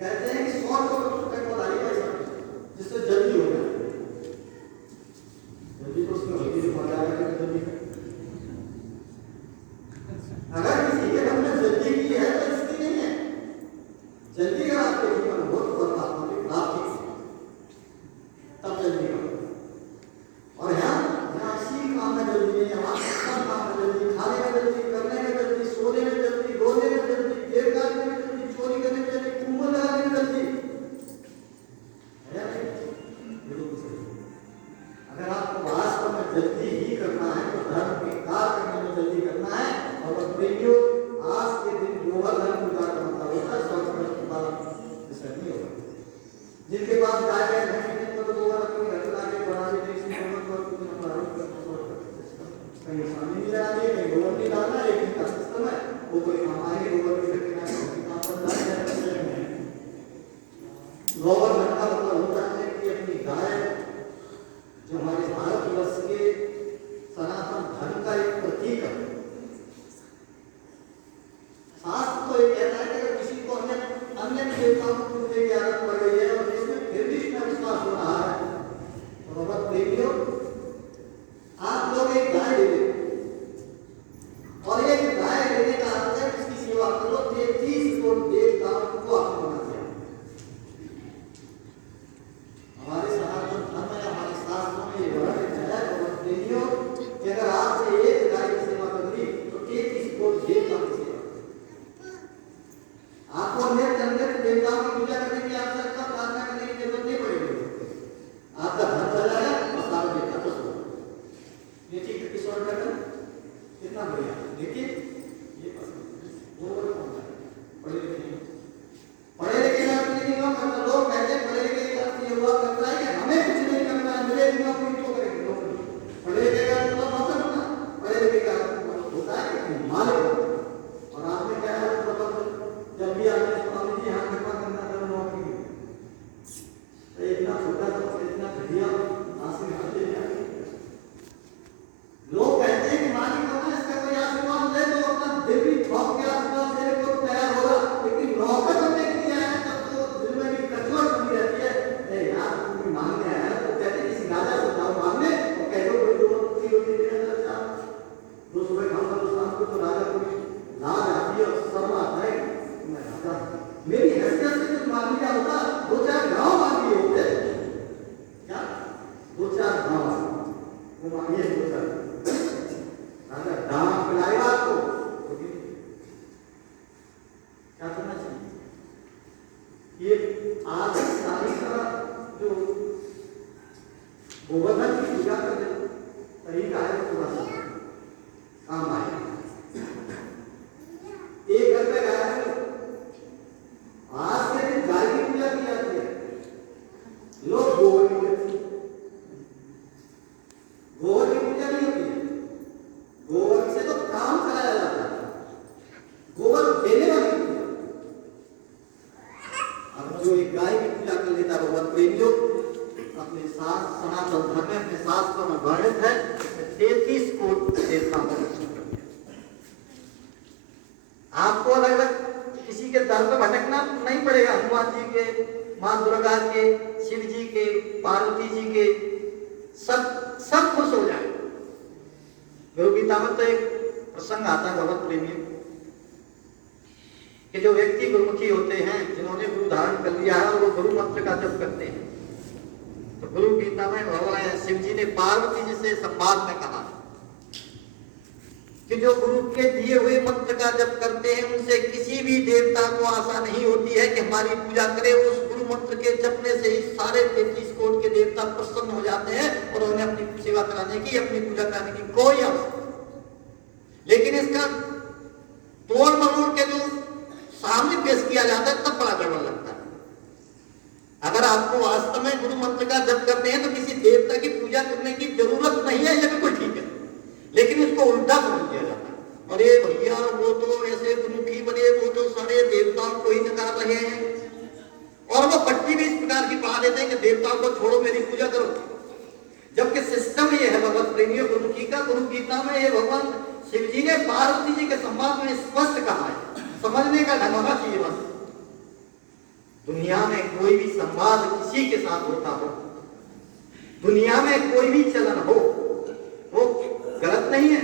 कहते हैं कि 100 टेक्नोलॉजी का जिससे जल्दी हो जाए, जल्दी तो उसमें होती है पहुंचा जाएगा जल्दी। अगर किसी के मन में जल्दी की है तो इसकी नहीं है। जल्दी अगर आपके जीवन में बहुत परमात्मा की प्राप्ति तब जल्दी हो। और यहाँ इसी काम में जल्दी है, यहाँ सब काम में जल्दी, खाने में जल्दी, करने में जल्दी, सोने में जल्दी, रोने में जल्दी, देर करने में जल्दी, चोरी करने में जल्दी, कुंभ लगाने में जल्दी। अगर आपको वास्तव में जल्दी ही करना है तो धर्म के कार्य करने में जल्दी करना है। और प्रेमियों, आज के दिन गोवर्धन पूजा का मतलब होता है 100 वर्ष के बाद ऐसा नहीं होगा। जिनके पास गाय है भैंस है तो गोवर्धन को घर लाके बना देते हैं, इसमें कहीं सामने नहीं लगानी है, कहीं गोबर नहीं डालना है, एक का सिस्टम है, वो कोई हमारे गोबर की रखना है, गोवर्धन का मतलब होता है कि अपनी गाय जो हमारे भारतवर्ष के सनातन धर्म का एक प्रतीक है। शास्त्र तो ये कहता है कि अगर किसी को अन्य देवताओं को पूजने की आदत पड़ गई है और इसमें फिर भी इसमें विश्वास हो रहा है तो भगवत प्रेमियों, आप लोग एक गाय ले लें और एक गाय लेने का अर्थ है इसकी सेवा करो। 33 करोड़ देवताओं को आपने बना दिया। हमारे सनातन धर्म में, हमारे शास्त्रों में ये वर्णन है भगवत प्रेमियों कि अगर आपसे एक गाय की सेवा कर दी तो 33 करोड़ देवताओं की सेवा। आपको अन्य देवताओं की पूजा करने की आवश्यकता, प्रार्थना करने की जरूरत नहीं पड़ेगी। आपका धन चला जाएगा और सारा देवता खुश होगा। ये ठीक है, ईश्वर का धन कितना बढ़िया। देखिए ये वो पढ़े लिखे नहीं हुआ, मतलब लोग कहते हैं पढ़े लिखे का अर्थ ये हुआ करता है कि हमें कुछ नहीं करना है, मेरे दिमाग में क्यों करेंगे लोग। पढ़े लिखे का मतलब मत करना, पढ़े लिखे का होता है कि मालिक। और आपने क्या है जब भी आपने स्वामी जी यहाँ कृपा करना था नौकरी तो इतना छोटा सा इतना घटिया आशीर्वाद हाथ दे जाते। लोग कहते हैं कि मालिक होना इसका कोई आशीर्वाद ले तो अपना दिल भी ठोक के आशीर्वाद देने को तैयार होगा, लेकिन नौकर बनने के लिए आया तब तो दिल में भी कचवट बनी रहती है। यार तुम मांगने आया तो कहते किसी राजा से जाओ मांगने और कह दो कोई 2 रोटी दे देना, 2 सुबह खाऊंगा तो शाम को तो राजा को लाज आती है और शर्म आता है। मेरी हैसियत से कुछ मांग लिया होता, 2-4 गांव मांग लिए होते, क्या 2-4 गांव वो मांगिए 2-4 अगर दाम पिलाएगा आपको तो क्या करना चाहिए। ये आज सारी का जो गोवर्धन की पूजा करने तरीका है थोड़ा सा काम आएगा। एक घर पे गाय आज के दिन गाय की पूजा की जाती है, लोग गोबर की पूजा, गोबर की पूजा नहीं होती है। गोबर से तो काम कराया जाता है, गोबर देने वाली पूजा। अब जो एक गाय की पूजा कर लेता है भगवत प्रेमियों, अपने सनातन धर्म में अपने शास्त्रों में वर्णित है 33 करोड़ देवता। आपको अलग अलग किसी के दर पर भटकना नहीं पड़ेगा। हनुमान जी के, मां दुर्गा के, शिव जी के, पार्वती जी के, सब खुश हो जाए। गुरु गीता में तो एक प्रसंग आता है भगवत प्रेमियों कि जो व्यक्ति गुरुमुखी होते हैं, जिन्होंने गुरु धारण कर लिया है और वो गुरु मंत्र का जप करते हैं, तो गुरु गीता में भगवान शिव जी ने पार्वती जी से संवाद में कहा कि जो गुरु के दिए हुए मंत्र का जप करते हैं उनसे किसी भी देवता को आशा नहीं होती है कि हमारी पूजा करे। उस गुरु मंत्र के जपने से ही सारे 33 करोड़ के देवता प्रसन्न हो जाते हैं और उन्हें अपनी सेवा कराने की, अपनी पूजा कराने की कोई आवश्यकता नहीं। लेकिन इसका तोड़ मरोड़ के जो सामने पेश किया जाता है तब बड़ा गड़बड़ लगता है। अगर आपको वास्तव में गुरु मंत्र का जप करते हैं तो किसी देवता की पूजा करने की जरूरत नहीं है, ये बिल्कुल ठीक है। लेकिन इसको उल्टा समझ लिया जाता है, अरे भैया वो तो ऐसे गुरुमुखी बने, वो तो सारे देवताओं को ही नकार रहे हैं, और वो पट्टी भी इस प्रकार की पढ़ा देते हैं कि देवताओं को छोड़ो मेरी पूजा करो। जबकि सिस्टम ये है भगवत प्रेमियों गुरुमुखी का, गुरु गीता में ये भगवान शिव जी ने पार्वती जी के संवाद में स्पष्ट कहा है, समझने का ढंग होना चाहिए बस। दुनिया में कोई भी संवाद किसी के साथ होता हो, दुनिया में कोई भी चलन हो, वो गलत नहीं है।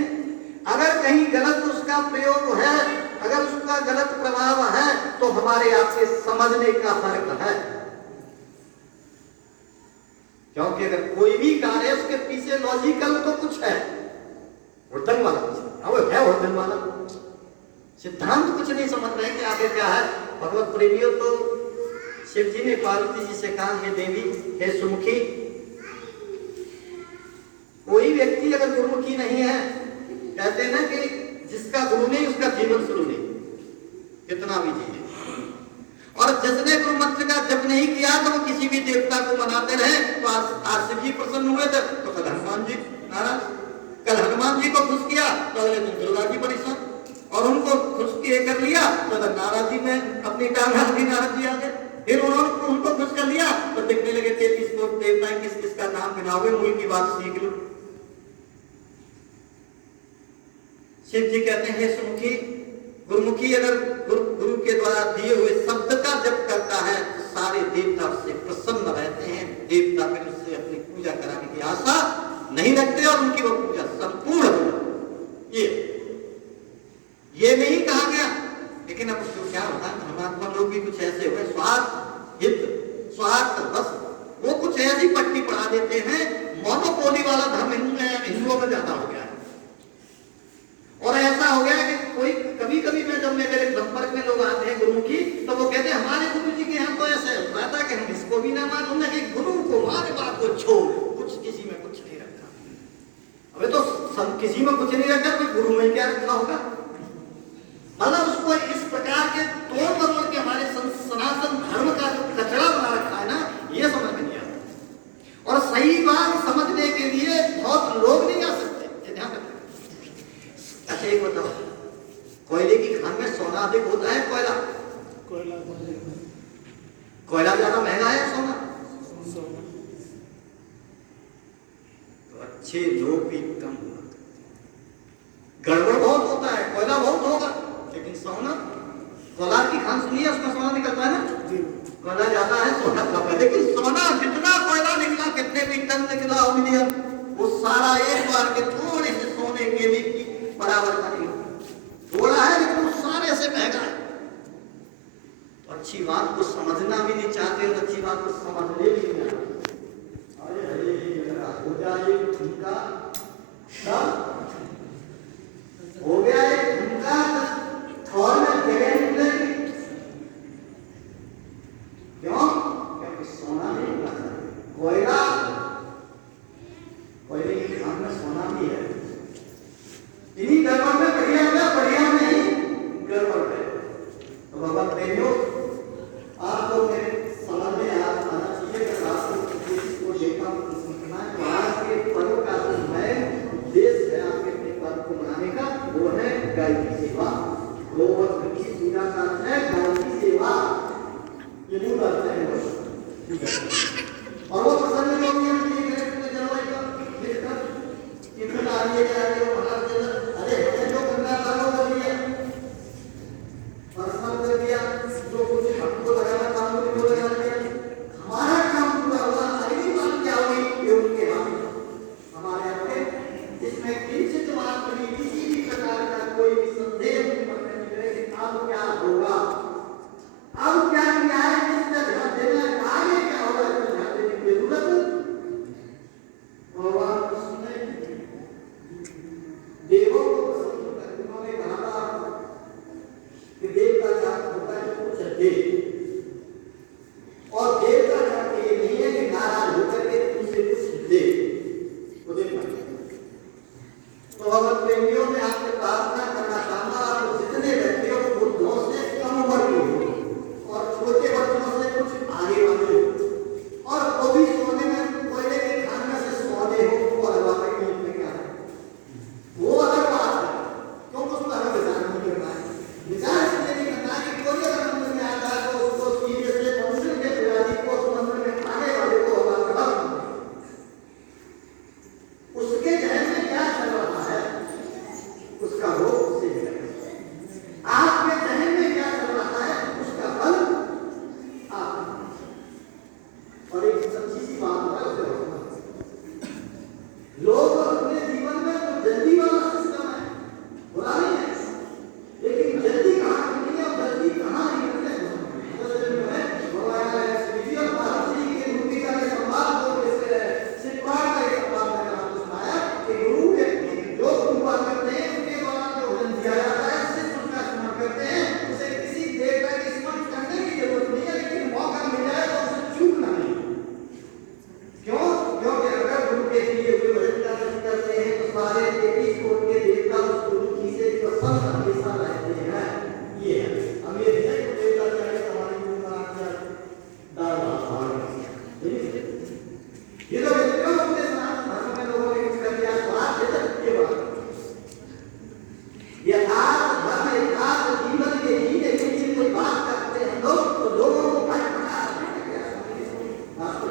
अगर कहीं गलत उसका प्रयोग है, अगर उसका गलत प्रभाव है, तो हमारे आपके समझने का फर्क है। क्योंकि अगर कोई भी कार्य उसके पीछे लॉजिकल तो कुछ है, उड़न वाला कुछ है, उड़न वाला सिद्धांत कुछ नहीं समझ रहे कि आगे क्या है। भगवत प्रेमियों, तो शिव जी ने पार्वती जी से कहा, हे देवी, हे सुमुखी, कोई व्यक्ति अगर गुरुमुखी नहीं है, कहते हैं ना कि जिसका गुरु नहीं उसका जीवन शुरू नहीं, कितना भी जिए। और जिसने गुरु मंत्र का जप नहीं किया तो वो किसी भी देवता को मनाते रहे। तो आज शिव जी प्रसन्न हुए थे तो कल हनुमान जी नाराज, कल हनुमान जी को खुश किया तो अगले दिन दुर्गा जी परेशान, और उनको खुश किए कर लिया तो नाराजी में अपनी टांग हाथ की नाराज जी आ गए। फिर उन्होंने उनको खुश कर लिया तो दिखने लगे 33 कोट देवता, किस किस का नाम गिनाओगे, मूल की बात सीख लो। शिव जी कहते हैं, हे सुमुखी, गुरुमुखी अगर गुरु के द्वारा दिए हुए शब्द का जप करता है तो सारे देवता उससे प्रसन्न रहते हैं। देवता फिर उससे अपनी पूजा कराने की आशा नहीं रखते और उनकी वो पूजा संपूर्ण हो जाती। ये नहीं कहा गया, लेकिन अब तो क्या होता है, धर्मात्मा लोग भी कुछ ऐसे हुए, स्वार्थ हित, स्वार्थ बस, वो कुछ ऐसी पट्टी पढ़ा देते हैं। मोनोपोली वाला धर्म हिंदुओं में ज्यादा हो गया है। और ऐसा हो गया कि कोई कभी कभी मैं जब मेरे संपर्क में लोग आते हैं गुरुमुखी, तो वो कहते हैं हमारे गुरु जी के यहाँ तो ऐसा रहता कि हम इसको भी ना मानूंगा कि गुरु को हमारे बात को छोड़, कुछ किसी में कुछ नहीं रखा। अबे तो सब किसी में कुछ नहीं रखा, कोई गुरु में क्या रखा होगा। मतलब उसको इस प्रकार के तोड़ मरोड़ के हमारे सनातन धर्म का जो कचरा बना रखा है ना, ये समझ में नहीं आता। और सही बात समझने के लिए बहुत लोग नहीं आ सकते, ध्यान रखना। अच्छा एक बताओ, कोयले की खान में सोना अधिक होता है, कोयला ज्यादा महंगा है सोना? तो अच्छे लोग भी कम, गड़बड़ बहुत होता है, कोयला बहुत होगा लेकिन सोना, कोलार की खान सुनिए, उसमें सोना निकलता है ना, कोयला ज्यादा है, सोना कम है। लेकिन सोना जितना कोयला निकला, कितने भी टन निकला मिलियन, वो सारा एक बार के थोड़े से सोने के लिए बराबर का नहीं, थोड़ा है लेकिन वो सारे से महंगा है। अच्छी बात को समझना भी नहीं चाहते और अच्छी बात को समझने भी नहीं आते। हो जाए ठुमका, हो गया एक ठुमका और में जगह निकलेगी, क्यों? क्योंकि सोना नहीं मिला, कोयला, कोयले की खान में सोना भी है। इन्हीं गड़बड़ में बढ़िया में, बढ़िया में ही गड़बड़ है। तो भगवान प्रेमियों, आपको मेरे समझ में आना चाहिए कि आपको किसी को देखा सीखना है। तो आज के पर्व का जो है उद्देश्य है आपके अपने पर्व को मनाने का, वो है गाय की सेवा, गोवर्धन की पूजा का है, गाय की सेवा, ये नहीं करते हैं और वो प्रसन्न लोग ये ठीक है कि जलवायु का देखकर कितना आगे जाके वो हमारे अरे जो करना था वो बोलिए, पर्सनल कर दिया, जो कुछ हमको लगाना था वो लगा दिया, हमारा काम पूरा हुआ। अगली बात क्या हुई, ये उनके हाथ हमारे अपने, इसमें किंचित मात्र भी किसी भी प्रकार का कोई भी संदेह नहीं बने कि अब क्या होगा, अब क्या किया है, किस तरह देना, आगे क्या होगा।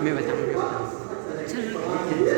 मैं बताऊँ चलो